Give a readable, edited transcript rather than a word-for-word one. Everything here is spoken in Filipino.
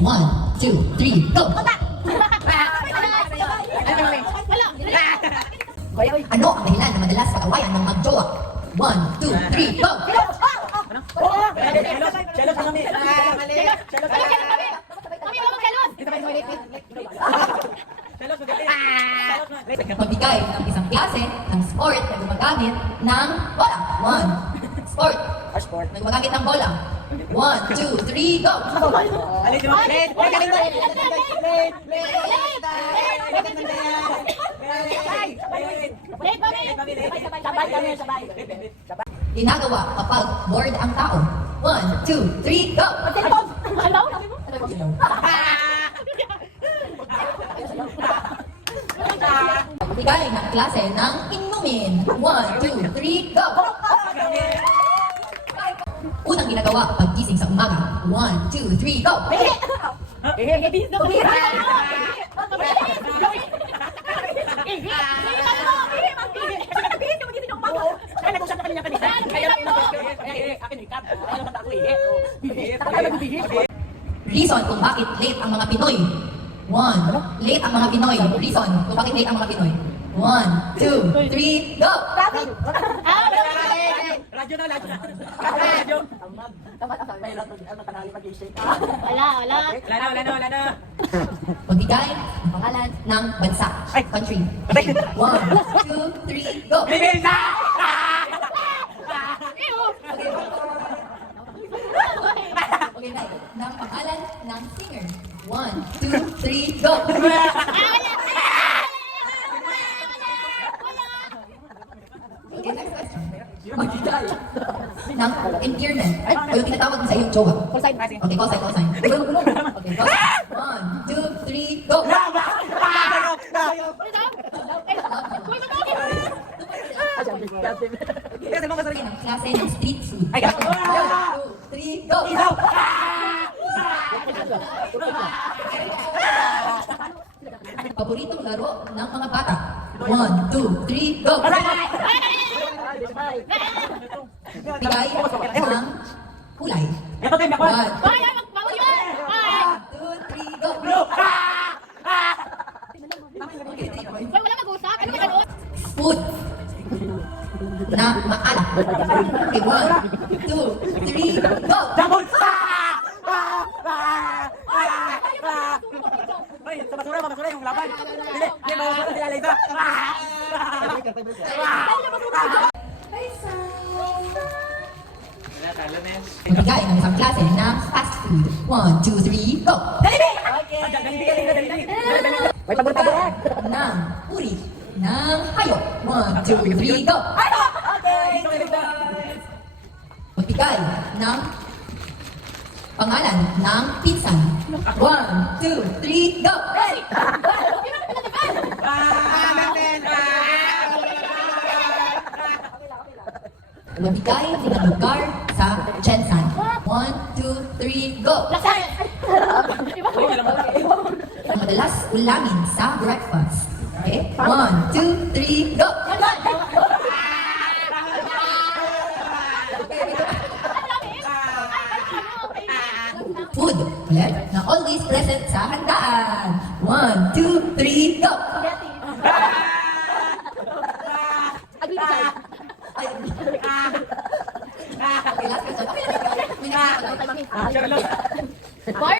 1, 2, 3, go! Ano ang dahilan na madalas pag-awayan ng mag-jowa? 1, 2, 3, go! Magbigay ng isang klase ng sport na gumagamit ng bola. 1. Sport. Na gumagamit ng bola. 1, 2, 3, go! Ginagawa kapag bored ang tao. 1, 2, 3, go! Magbigay ng klase ng inumin. 1, 2, 3, go! Unang ginagawa kapag gising sa umaga. 1, 2, 3, go! Reason kung bakit late ang mga Pinoy. 1. Late ang mga Pinoy. Reason kung bakit late ang mga Pinoy. 1, 2, 3, go! Wala na. Magbigay ng pangalan ng bansa. Country. 1, 2, 3, go! Okay, na. Ng pangalan ng singer. 1, 2, 3, go! Okay, next question. Magbigay ng endearment. Ay, yung tinatawag mo sa iyong jowa. Okay, call sign. Okay, go. 1, 2, 3, go! Ng klase ng street food. 1, 2, 3, go! Paboritong laro ng mga bata. 1, 2, 3, go! Bigay ng kulay. 1, 2, 3, go! Okay, 3 points. Food na maalat. Okay, 1, 2, 3, go! Sa basura yung laban. Hindi, basura sila Liza. Magbigay ng isang klase ng fast food. 1, 2, 3, go! Ng uri ng hayop. 1, 2, 3, go! Magbigay ng pangalan ng pinsan. 1, 2, 3, go! Magbigay ng lugar sa Jensan. 1, 2, 3, go! Madalas ulamin sa breakfast. Okay? 1, 2, 3, go! Food, ulit, na always present sa handaan. 1, 2, 3, go! Okay, last question. Okay,